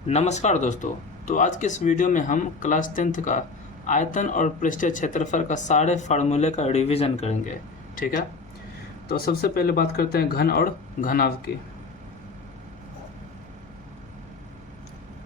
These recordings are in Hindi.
नमस्कार दोस्तों। तो आज के इस वीडियो में हम क्लास 10th का आयतन और पृष्ठीय क्षेत्रफल का सारे फार्मूले का रिवीजन करेंगे। ठीक है, तो सबसे पहले बात करते हैं घन और घनाभ की।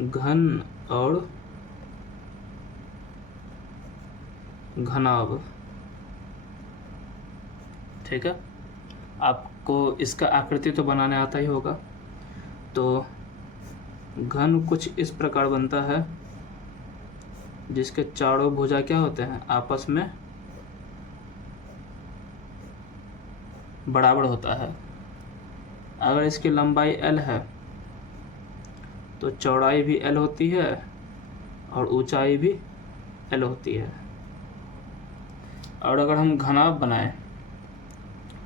घन और घनाभ, ठीक है। आपको इसका आकृति तो बनाने आता ही होगा। तो घन कुछ इस प्रकार बनता है जिसके चारों भुजा क्या होते हैं, आपस में बराबर होता है। अगर इसकी लंबाई L है तो चौड़ाई भी L होती है और ऊंचाई भी L होती है। और अगर हम घनाभ बनाएं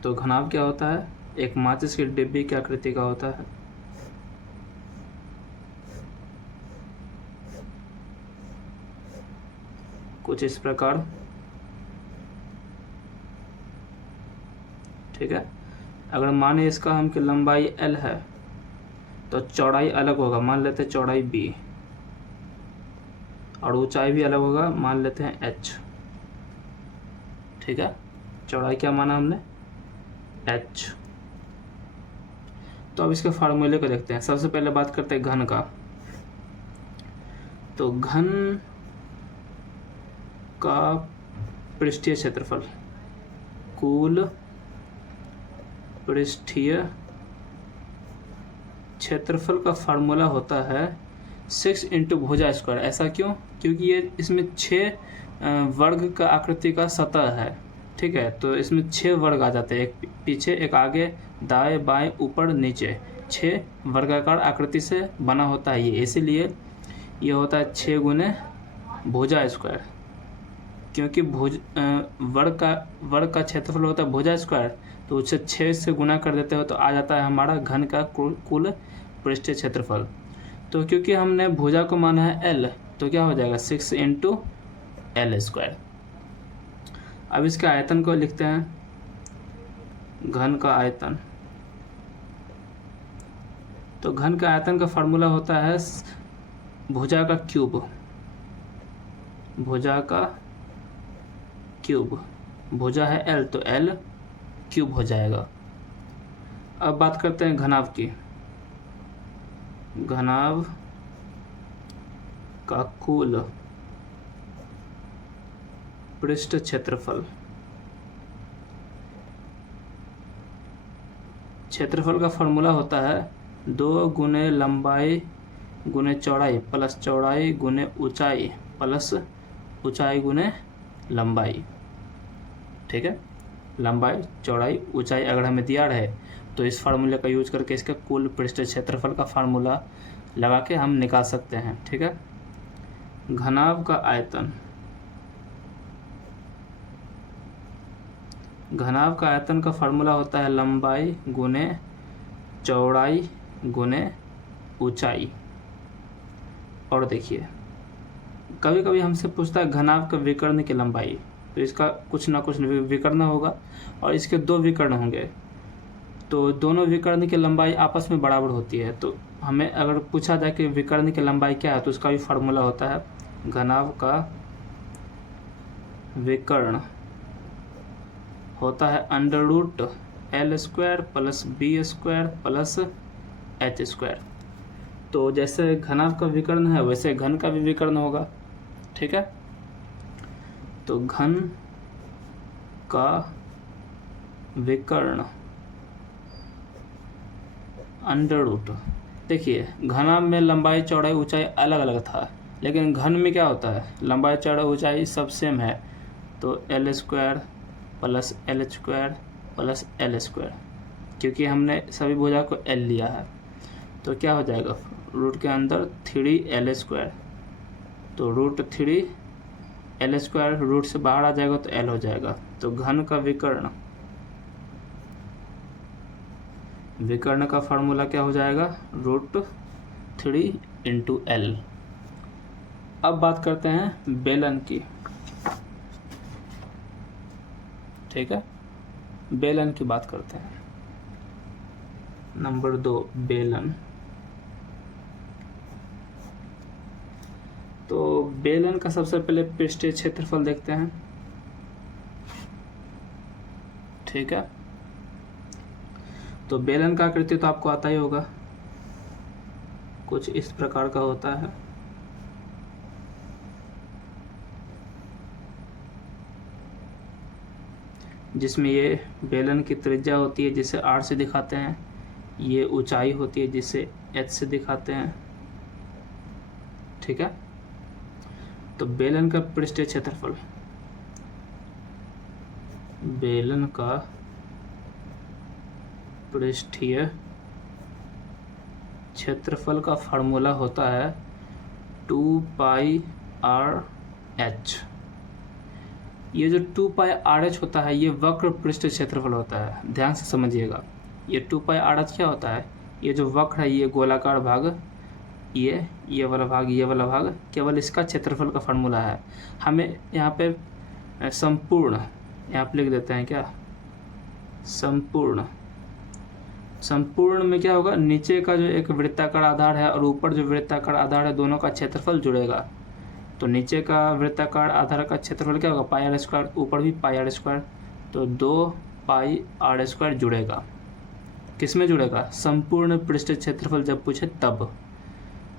तो घनाभ क्या होता है, एक माचिस की डिब्बी की आकृति का होता है। कुछ इस प्रकार, ठीक है। अगर माने इसका हम की लंबाई L है तो चौड़ाई अलग होगा, मान लेते हैं चौड़ाई B, और ऊंचाई भी अलग होगा, मान लेते हैं H। ठीक है, चौड़ाई क्या माना हमने, H। तो अब इसके फार्मूले को देखते हैं। सबसे पहले बात करते हैं घन का। तो घन का पृष्ठीय क्षेत्रफल, कुल पृष्ठीय क्षेत्रफल का फार्मूला होता है 6 इंटू भुजा स्क्वायर। ऐसा क्यों? क्योंकि ये इसमें 6 वर्ग का आकृति का सतह है। ठीक है, तो इसमें 6 वर्ग आ जाते हैं, एक पीछे एक आगे, दाएं बाएं ऊपर नीचे, 6 वर्गाकार आकृति से बना होता है ये। इसीलिए ये होता है 6 गुने भुजा स्क्वायर। क्योंकि वर्ग का क्षेत्रफल होता है भुजा स्क्वायर, तो उसे 6 से गुना कर देते हो तो आ जाता है हमारा घन का कुल पृष्ठीय क्षेत्रफल। तो क्योंकि हमने भुजा को माना है L, तो क्या हो जाएगा 6 इंटू L स्क्वायर। अब इसके आयतन को लिखते हैं, घन का आयतन। तो घन का आयतन का फार्मूला होता है भुजा का क्यूब। भुजा का क्यूब, भुजा है L तो L क्यूब हो जाएगा। अब बात करते हैं घनाभ की। घनाभ का कुल पृष्ठ क्षेत्रफल, क्षेत्रफल का फॉर्मूला होता है 2 गुने लंबाई गुने चौड़ाई प्लस चौड़ाई गुने ऊंचाई प्लस ऊंचाई गुने लंबाई। ठीक है, लंबाई चौड़ाई ऊंचाई अगर हमें दिया रहे तो इस फार्मूले का यूज करके इसका कुल पृष्ठ क्षेत्रफल का फार्मूला लगा के हम निकाल सकते हैं। ठीक है, घनाभ का आयतन, घनाभ का आयतन का फार्मूला होता है लंबाई गुने चौड़ाई गुने ऊंचाई। और देखिए, कभी कभी हमसे पूछता है घनाभ का विकर्ण की लंबाई, तो इसका कुछ ना कुछ विकर्ण होगा और इसके 2 विकर्ण होंगे, तो दोनों विकर्ण की लंबाई आपस में बराबर होती है। तो हमें अगर पूछा जाए कि विकर्ण की लंबाई क्या है, तो उसका भी फार्मूला होता है घनाभ का विकर्ण होता है √L square plus B square plus H square. तो जैसे घनाभ का विकर्ण है वैसे घन का भी विकर्ण होगा। ठीक है, तो घन का विकर्ण √, देखिए घनाभ में लंबाई चौड़ाई ऊंचाई अलग अलग था, लेकिन घन में क्या होता है, लंबाई चौड़ाई ऊंचाई सब सेम है। तो L square plus L square plus L square, क्योंकि हमने सभी भुजा को L लिया है, तो क्या हो जाएगा रूट के अंदर 3L स्क्वायर, तो √3L स्क्वायर रूट से बाहर आ जाएगा तो L हो जाएगा। तो घन का विकर्ण का फार्मूला क्या हो जाएगा, √3 इंटू L। अब बात करते हैं बेलन की। ठीक है, बेलन की बात करते हैं। नंबर 2, बेलन। बेलन का सबसे पहले पृष्ठीय क्षेत्रफल देखते हैं। ठीक है, तो बेलन का आकृति तो आपको आता ही होगा, कुछ इस प्रकार का होता है। जिसमें ये बेलन की त्रिज्या होती है जिसे r से दिखाते हैं, ये ऊंचाई होती है जिसे h से दिखाते हैं। ठीक है, तो बेलन का पृष्ठीय क्षेत्रफल, बेलन का पृष्ठीय क्षेत्रफल का फार्मूला होता है 2πr(h). ये जो 2πr(h) होता है ये वक्र पृष्ठीय क्षेत्रफल होता है, ध्यान से समझिएगा। ये 2πr(h) क्या होता है, ये जो वक्र है, ये गोलाकार भाग, ये वाला भाग, ये वाला भाग, केवल इसका क्षेत्रफल का फार्मूला है। हमें यहाँ पे संपूर्ण, यहाँ पे लिख देते हैं क्या, संपूर्ण। संपूर्ण में क्या होगा, नीचे का जो एक वृत्ताकार आधार है और ऊपर जो वृत्ताकार आधार है, दोनों का क्षेत्रफल जुड़ेगा। तो नीचे का वृत्ताकार आधार का क्षेत्रफल क्या होगा, πr², ऊपर भी πr², तो 2πr² जुड़ेगा। किस में जुड़ेगा, संपूर्ण पृष्ठीय क्षेत्रफल जब पूछे तब।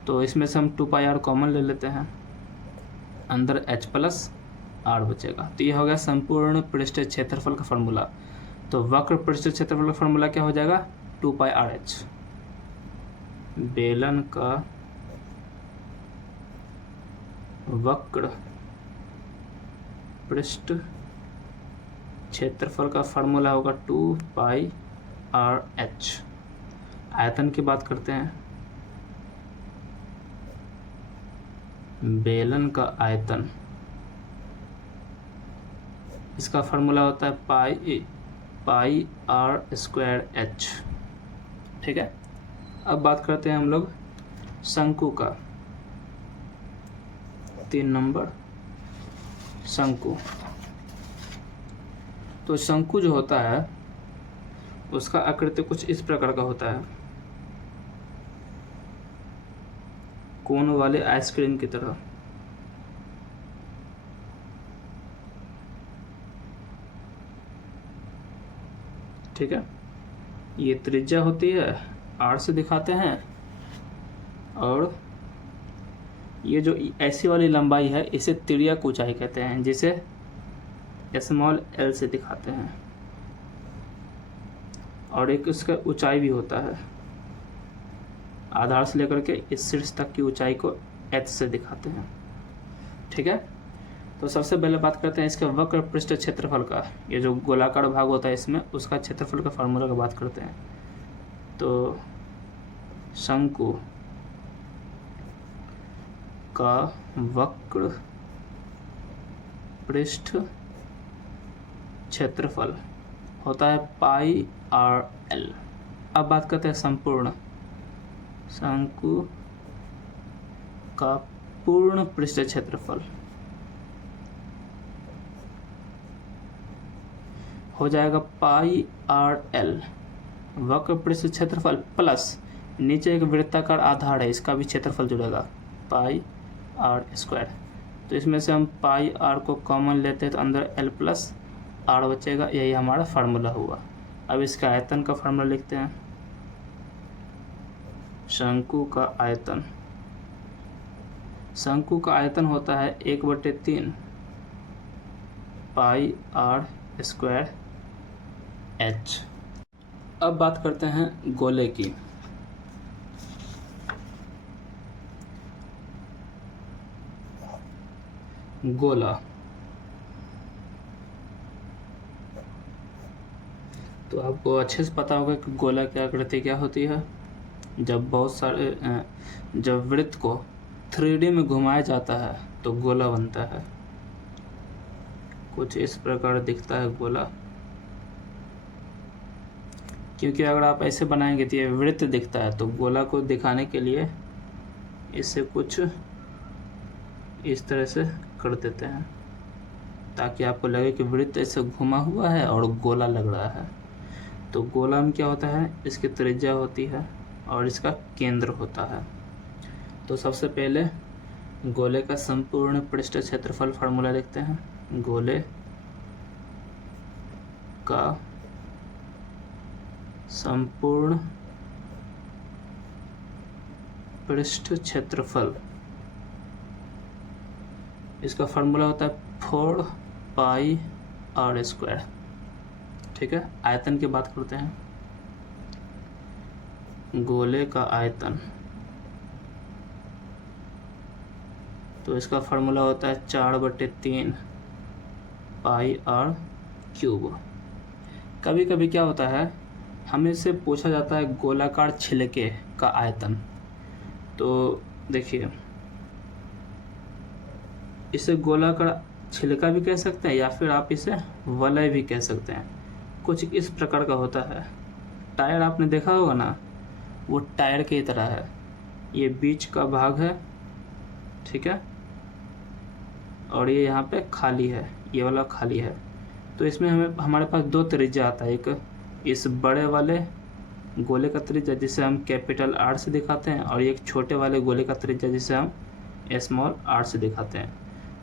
तो इसमें से हम 2πr कॉमन ले लेते हैं, अंदर h प्लस r बचेगा। तो ये हो गया संपूर्ण पृष्ठीय क्षेत्रफल का फार्मूला। तो वक्र पृष्ठीय क्षेत्रफल का फार्मूला क्या हो जाएगा, 2πr(h). बेलन का वक्र पृष्ठ क्षेत्रफल का फार्मूला होगा 2πr(h). आयतन की बात करते हैं। बेलन का आयतन, इसका फार्मूला होता है πr²h। ठीक है, अब बात करते हैं हम लोग शंकु का। 3 नंबर शंकु। तो शंकु जो होता है उसका आकृति कुछ इस प्रकार का होता है, कोन वाले आइसक्रीम की तरह। ठीक है, ये त्रिज्या होती है, r से दिखाते हैं, और ये जो ऐसी वाली लंबाई है इसे तिर्यक ऊंचाई कहते हैं, जिसे l से दिखाते हैं। और एक उसका ऊंचाई भी होता है, आधार से लेकर के इस शीर्ष तक की ऊंचाई को h से दिखाते हैं। ठीक है, तो सबसे पहले बात करते हैं इसके वक्र पृष्ठ क्षेत्रफल का। ये जो गोलाकार भाग होता है इसमें, उसका क्षेत्रफल का फार्मूला का बात करते हैं। तो शंकु का वक्र पृष्ठ क्षेत्रफल होता है πrl। अब बात करते हैं संपूर्ण। शंकु का पूर्ण पृष्ठ क्षेत्रफल हो जाएगा πrl, वक्र पृष्ठ क्षेत्रफल प्लस नीचे एक वृत्ताकार आधार है, इसका भी क्षेत्रफल जुड़ेगा, πr²। तो इसमें से हम πr को कॉमन लेते हैं तो अंदर l प्लस r बचेगा, यही हमारा फार्मूला हुआ। अब इसका आयतन का फार्मूला लिखते हैं। शंकु का आयतन, शंकु का आयतन होता है 1/3 πr² h। अब बात करते हैं गोले की। गोला, तो आपको अच्छे से पता होगा कि गोला की आकृति क्या होती है। जब बहुत सारे जब वृत्त को 3D में घुमाया जाता है तो गोला बनता है, कुछ इस प्रकार दिखता है गोला। क्योंकि अगर आप ऐसे बनाएंगे तो ये वृत्त दिखता है, तो गोला को दिखाने के लिए इसे कुछ इस तरह से कर देते हैं ताकि आपको लगे कि वृत्त ऐसे घुमा हुआ है और गोला लग रहा है। तो गोला में क्या होता है, इसकी त्रिज्या होती है और इसका केंद्र होता है। तो सबसे पहले गोले का संपूर्ण पृष्ठ क्षेत्रफल फार्मूला लिखते हैं। गोले का संपूर्ण पृष्ठ क्षेत्रफल, इसका फार्मूला होता है 4 पाई आर स्क्वायर। ठीक है, आयतन की बात करते हैं। गोले का आयतन, तो इसका फार्मूला होता है 4/3 पाई आर क्यूब। कभी कभी क्या होता है, हमें से पूछा जाता है गोलाकार छिलके का आयतन। तो देखिए, इसे गोलाकार छिलका भी कह सकते हैं या फिर आप इसे वलय भी कह सकते हैं। कुछ इस प्रकार का होता है। टायर आपने देखा होगा ना, वो टायर की तरह है। ये बीच का भाग है, ठीक है, और ये यहाँ पे खाली है, ये वाला खाली है। तो इसमें हमारे पास दो त्रिज्या आता है। एक इस बड़े वाले गोले का त्रिज्या जिसे हम कैपिटल आर से दिखाते हैं, और एक छोटे वाले गोले का त्रिज्या जिसे हम स्मॉल आर से दिखाते हैं।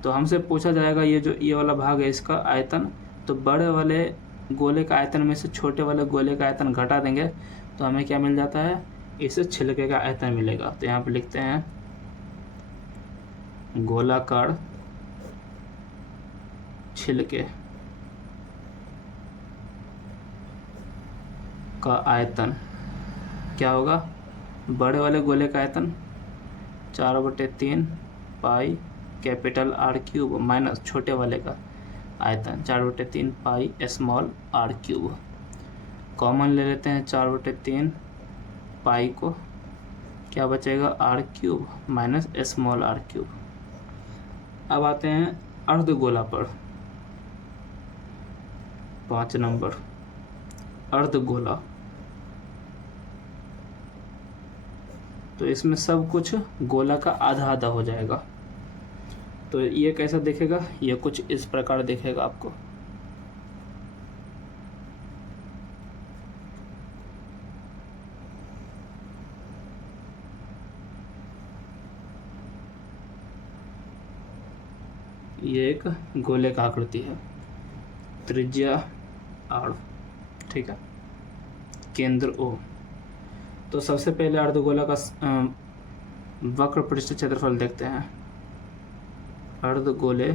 तो हमसे पूछा जाएगा ये वाला भाग है इसका आयतन। तो बड़े वाले गोले का आयतन में से छोटे वाले गोले का आयतन घटा देंगे तो हमें क्या मिल जाता है, इस छिलके का आयतन मिलेगा। तो यहाँ पे लिखते हैं गोलाकार छिलके का आयतन क्या होगा, बड़े वाले गोले का आयतन 4/3 pi capital R cube minus छोटे वाले का आयतन 4/3 pi small R cube. Common ले लेते हैं 4/3 पाई को, क्या बचेगा R cube minus small R cube. अब आते हैं अर्धगोला पर। 5 नंबर अर्धगोला। तो इसमें सब कुछ गोला का आधा आधा हो जाएगा। तो ये कैसा दिखेगा, ये कुछ इस प्रकार दिखेगा आपको। ये एक गोले का आकृति है, त्रिज्या आर, ठीक है, केंद्र ओ। तो सबसे पहले अर्धगोला का वक्र पृष्ठ क्षेत्रफल देखते हैं। अर्धगोले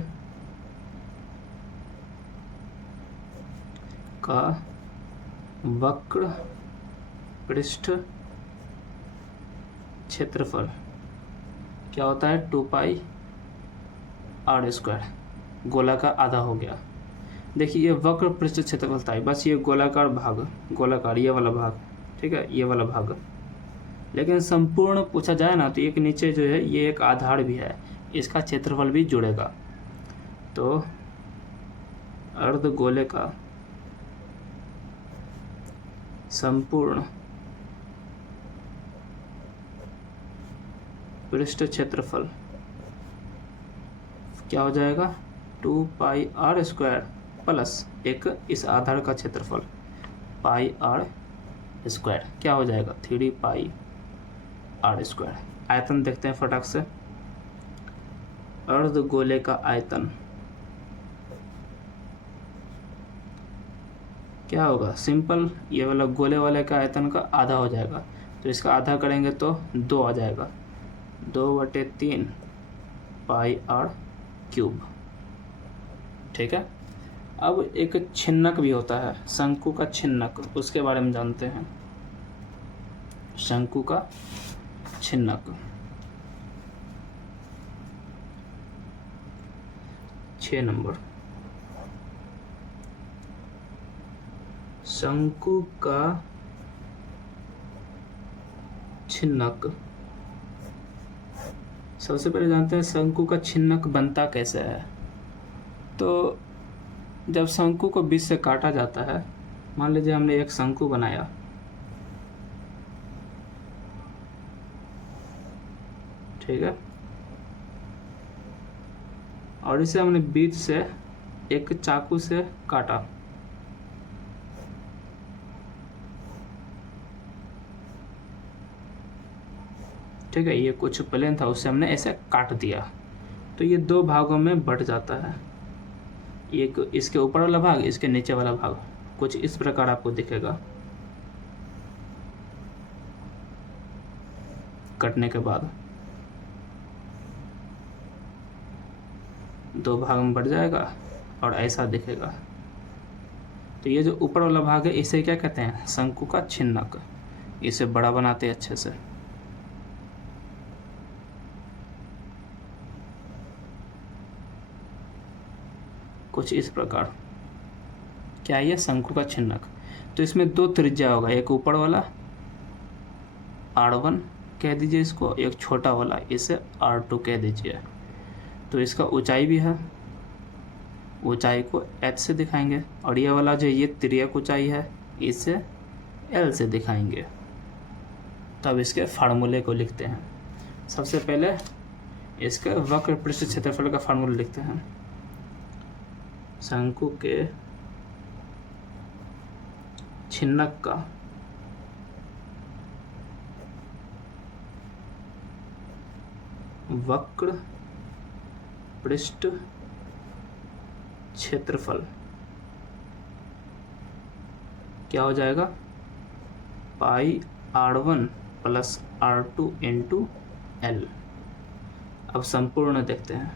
का वक्र पृष्ठ क्षेत्रफल क्या होता है, 2 पाई आर स्क्वायर। गोला का आधा हो गया। देखिए, ये वक्र पृष्ठ क्षेत्रफल था, बस ये गोलाकार भाग, गोलाकार ये वाला भाग, ठीक है, ये वाला भाग। लेकिन संपूर्ण पूछा जाए ना, तो एक नीचे जो है ये एक आधार भी है, इसका क्षेत्रफल भी जुड़ेगा। तो अर्धगोले का संपूर्ण पृष्ठ क्षेत्रफल क्या हो जाएगा, 2 पाई आर स्क्वायर प्लस एक इस आधार का क्षेत्रफल पाई आर स्क्वायर, क्या हो जाएगा 3 पाई आर स्क्वायर। आयतन देखते हैं फटाक से। अर्धगोले का आयतन क्या होगा, सिंपल, ये वाला गोले वाले का आयतन का आधा हो जाएगा। तो इसका आधा करेंगे तो 2 आ जाएगा, 2/3 पाई आर क्यूब, ठीक है। अब एक छिन्नक भी होता है, शंकु का छिन्नक, उसके बारे में जानते हैं। शंकु का छिन्नक 6 नंबर। शंकु का छिन्नक, सबसे पहले जानते हैं शंकु का छिन्नक बनता कैसे है। तो जब शंकु को बीच से काटा जाता है, मान लीजिए हमने एक शंकु बनाया, ठीक है, और इसे हमने बीच से एक चाकू से काटा, ठीक है, ये कुछ प्लेन था उससे हमने ऐसे काट दिया, तो ये दो भागों में बट जाता है। एक इसके ऊपर वाला भाग, इसके नीचे वाला भाग, कुछ इस प्रकार आपको दिखेगा कटने के बाद। दो भाग में बढ़ जाएगा और ऐसा दिखेगा। तो ये जो ऊपर वाला भाग है इसे क्या कहते हैं? शंकु का छिन्नक। इसे बड़ा बनाते हैं अच्छे से। कुछ इस प्रकार। क्या है ये? शंकु का छिन्नक। तो इसमें दो त्रिज्या होगा, एक ऊपर वाला R1 कह दीजिए इसको, एक छोटा वाला इसे R2 कह दीजिए। तो इसका ऊंचाई भी है, ऊंचाई को h से दिखाएंगे, और ये वाला जो ये तिर्यक ऊंचाई है इसे l से दिखाएंगे। तब इसके फार्मूले को लिखते हैं। सबसे पहले इसके वक्र पृष्ठ क्षेत्रफल का फार्मूला लिखते हैं। शंकु के छिन्नक का वक्र पृष्ठ क्षेत्रफल क्या हो जाएगा? पाई R1 plus R2 into L। अब संपूर्ण देखते हैं।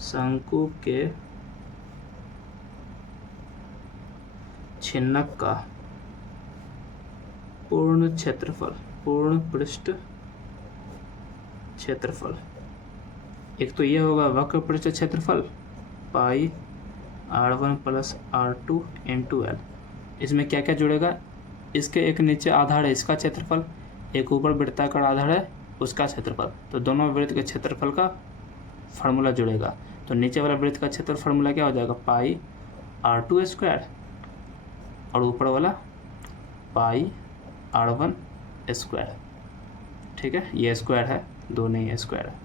शंकु के छिन्नक का पूर्ण क्षेत्रफल, पूर्ण पृष्ठ क्षेत्रफल, एक तो ये होगा वक्र पृष्ठ क्षेत्रफल पाई R1 plus R2 into L। इसमें क्या क्या जुड़ेगा? इसके एक नीचे आधार है इसका क्षेत्रफल, एक ऊपर वृत्ताकार आधार है उसका क्षेत्रफल। तो दोनों वृत्त के क्षेत्रफल का फार्मूला जुड़ेगा। तो नीचे वाला वृत्त का क्षेत्र फार्मूला क्या हो जाएगा? पाई R2 स्क्वायर, और ऊपर वाला पाई R1 स्क्वायर। ठीक है, ये स्क्वायर है, दो नहीं है, स्क्वायर है।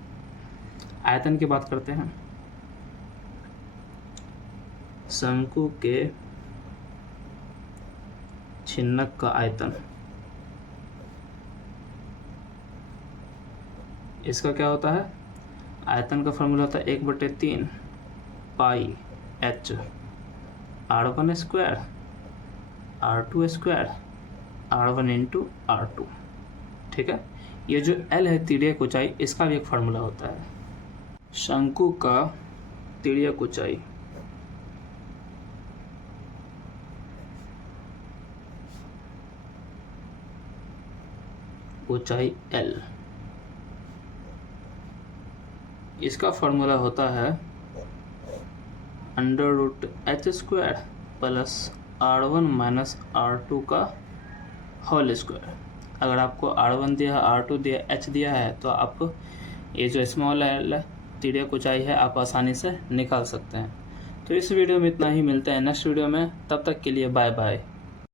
आयतन की बात करते हैं। शंकु के छिन्नक का आयतन, इसका क्या होता है? आयतन का फॉर्मूला होता है 1/3 पाई h R1 square R2 square R1 into R2। ठीक है, ये जो L है तिर्यक ऊंचाई, इसका भी एक फार्मूला होता है। शंकु का तिर्यक ऊंचाई L, इसका फार्मूला होता है √h square plus R1 minus R2 का होल स्क्वायर। अगर आपको R1 दिया, R2 दिया, h दिया है, तो आप ये जो स्मॉल l तिर्यक ऊंचाई है आप आसानी से निकाल सकते हैं। तो इस वीडियो में इतना ही, मिलते हैं नेक्स्ट वीडियो में। तब तक के लिए बाय बाय।